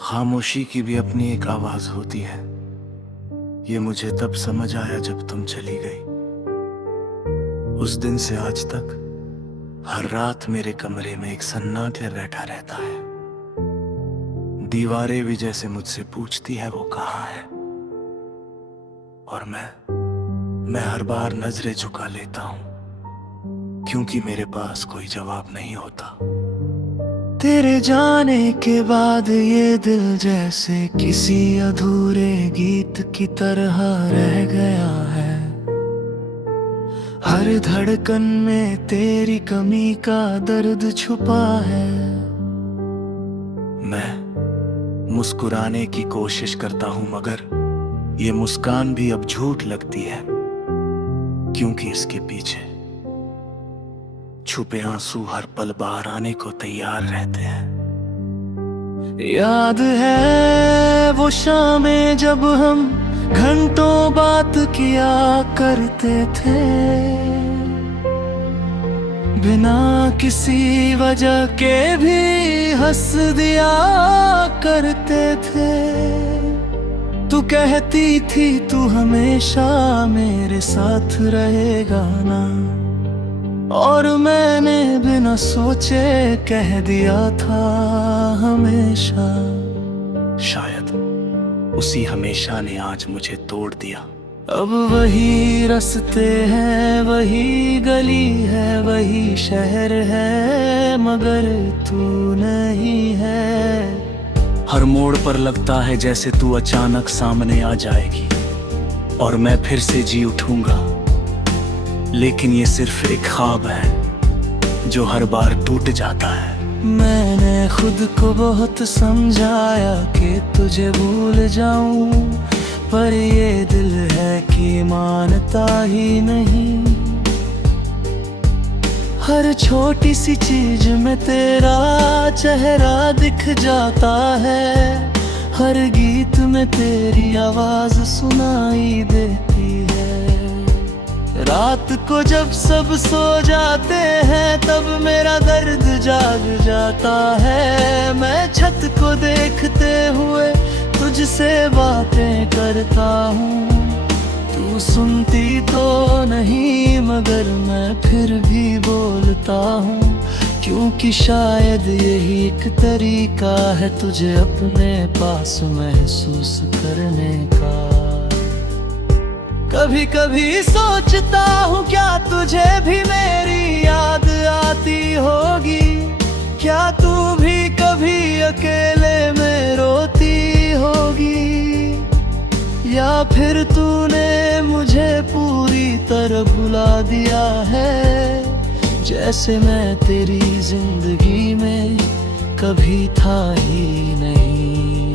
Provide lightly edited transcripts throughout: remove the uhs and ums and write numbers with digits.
खामोशी की भी अपनी एक आवाज होती है। ये मुझे तब समझ आया जब तुम चली गई। उस दिन से आज तक हर रात मेरे कमरे में एक सन्नाटा बैठा रहता है। दीवारें भी जैसे मुझसे पूछती है वो कहाँ है, और मैं हर बार नजरें झुका लेता हूँ क्योंकि मेरे पास कोई जवाब नहीं होता। तेरे जाने के बाद ये दिल जैसे किसी अधूरे गीत की तरह रह गया है। हर धड़कन में तेरी कमी का दर्द छुपा है। मैं मुस्कुराने की कोशिश करता हूं मगर ये मुस्कान भी अब झूठ लगती है, क्योंकि इसके पीछे छुपे आंसू हर पल बाहर आने को तैयार रहते हैं। याद है वो शामें जब हम घंटों बात किया करते थे, बिना किसी वजह के भी हंस दिया करते थे। तू कहती थी तू हमेशा मेरे साथ रहेगा ना, और मैंने बिना सोचे कह दिया था हमेशा। शायद उसी हमेशा ने आज मुझे तोड़ दिया। अब वही रास्ते हैं, वही गली है, वही शहर है, मगर तू नहीं है। हर मोड़ पर लगता है जैसे तू अचानक सामने आ जाएगी और मैं फिर से जी उठूंगा, लेकिन ये सिर्फ एक ख्वाब है जो हर बार टूट जाता है। मैंने खुद को बहुत समझाया कि तुझे भूल जाऊं, पर ये दिल है कि मानता ही नहीं। हर छोटी सी चीज में तेरा चेहरा दिख जाता है, हर गीत में तेरी आवाज सुनाई देती है। रात को जब सब सो जाते हैं तब मेरा दर्द जाग जाता है। मैं छत को देखते हुए तुझसे बातें करता हूँ, तू सुनती तो नहीं मगर मैं फिर भी बोलता हूँ, क्योंकि शायद यही एक तरीका है तुझे अपने पास महसूस करने का। कभी कभी सोचता हूँ क्या तुझे भी मेरी याद आती होगी, क्या तू भी कभी अकेले में रोती होगी, या फिर तूने मुझे पूरी तरह भुला दिया है, जैसे मैं तेरी जिंदगी में कभी था ही नहीं।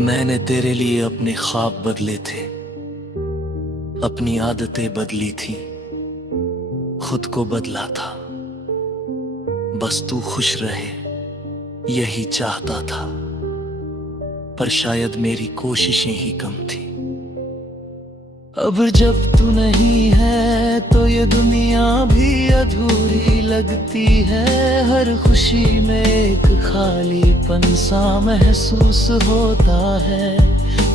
मैंने तेरे लिए अपने ख्वाब बदले थे, अपनी आदतें बदली थी, खुद को बदला था, बस तू खुश रहे यही चाहता था, पर शायद मेरी कोशिशें ही कम थी। अब जब तू नहीं है तो ये दुनिया भी अधूरी लगती है। हर खुशी में एक खालीपन सा महसूस होता है,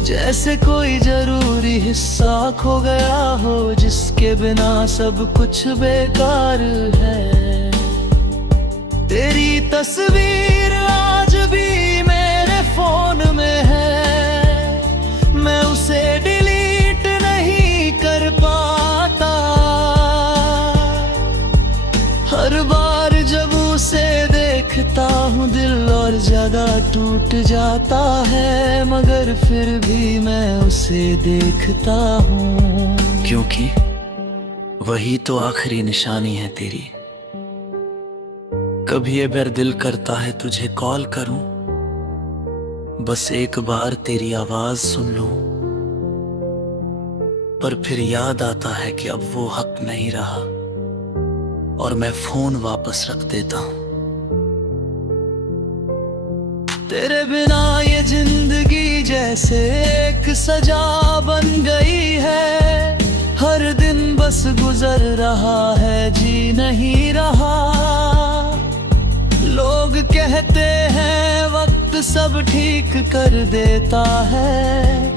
जैसे कोई जरूरी हिस्सा खो गया हो जिसके बिना सब कुछ बेकार है। तेरी तस्वीर आज भी मेरे फोन में है, मैं उसे डिलीट नहीं कर पाता। हर बार जब उसे देखता हूँ दिल और ज्यादा टूट जाता है, मगर फिर भी मैं उसे देखता हूँ, क्योंकि वही तो आखिरी निशानी है तेरी। कभी अगर दिल करता है तुझे कॉल करूं, बस एक बार तेरी आवाज सुन लूं, पर फिर याद आता है कि अब वो हक नहीं रहा और मैं फोन वापस रख देता हूं। तेरे बिना ये जिंदगी जैसे एक सजा बन गई है, हर दिन बस गुजर रहा है जी नहीं रहा। लोग कहते हैं वक्त सब ठीक कर देता है,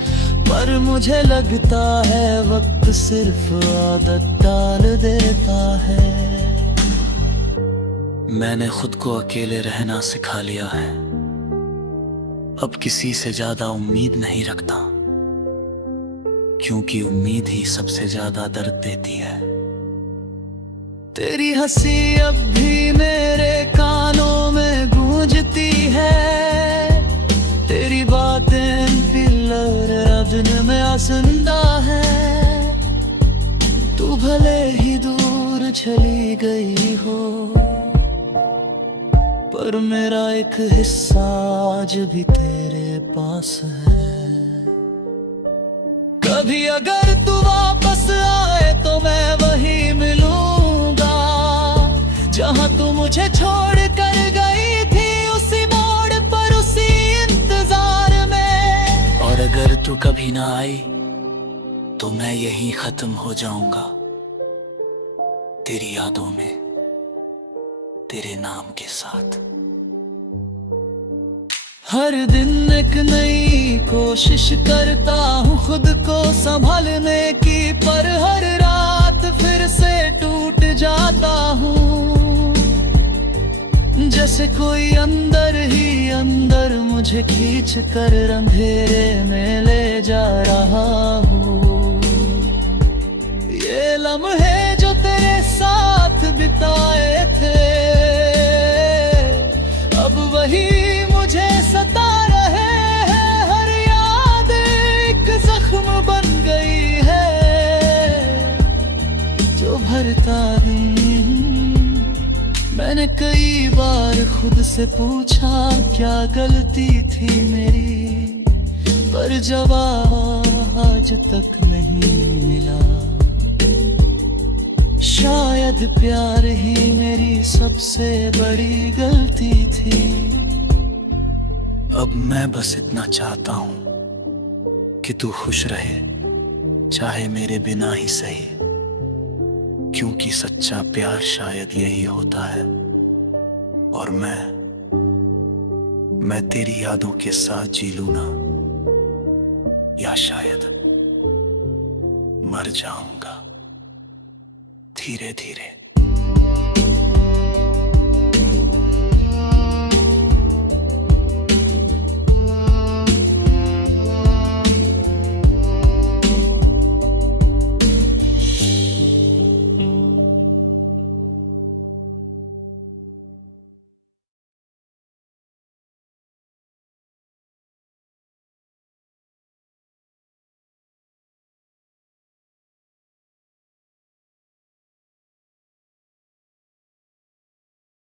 पर मुझे लगता है वक्त सिर्फ आदत डाल देता है। मैंने खुद को अकेले रहना सिखा लिया है, अब किसी से ज्यादा उम्मीद नहीं रखता, क्योंकि उम्मीद ही सबसे ज्यादा दर्द देती है। तेरी हंसी अब भी मेरे कानों में गूंजती है, तेरी बातें दिन में आसंदा है। तू भले ही दूर चली गई हो, पर मेरा एक हिस्सा आज भी तेरे पास है। कभी अगर तू वापस आए तो मैं वहीं मिलूंगा, जहां तू मुझे छोड़ कर गई थी, उसी मोड़ पर उसी इंतजार में। और अगर तू कभी ना आई तो मैं यहीं खत्म हो जाऊंगा, तेरी यादों में तेरे नाम के साथ। हर दिन एक नई कोशिश करता हूँ खुद को संभालने की, पर हर रात फिर से टूट जाता हूँ। जैसे कोई अंदर ही अंदर मुझे खींच कर अंधेरे में ले जा रहा हूँ। ये लम्हे जो तेरे साथ बिताए थे, अब वही मुझे सता रहे हैं। हर याद एक जख्म बन गई है जो भरता नहीं। मैंने कई बार खुद से पूछा क्या गलती थी मेरी, पर जवाब आज तक नहीं मिला। शायद प्यार ही मेरी सबसे बड़ी गलती थी। अब मैं बस इतना चाहता हूं कि तू खुश रहे, चाहे मेरे बिना ही सही, क्योंकि सच्चा प्यार शायद यही होता है। और मैं तेरी यादों के साथ जी लूं ना, या शायद मर जाऊंगा धीरे धीरे।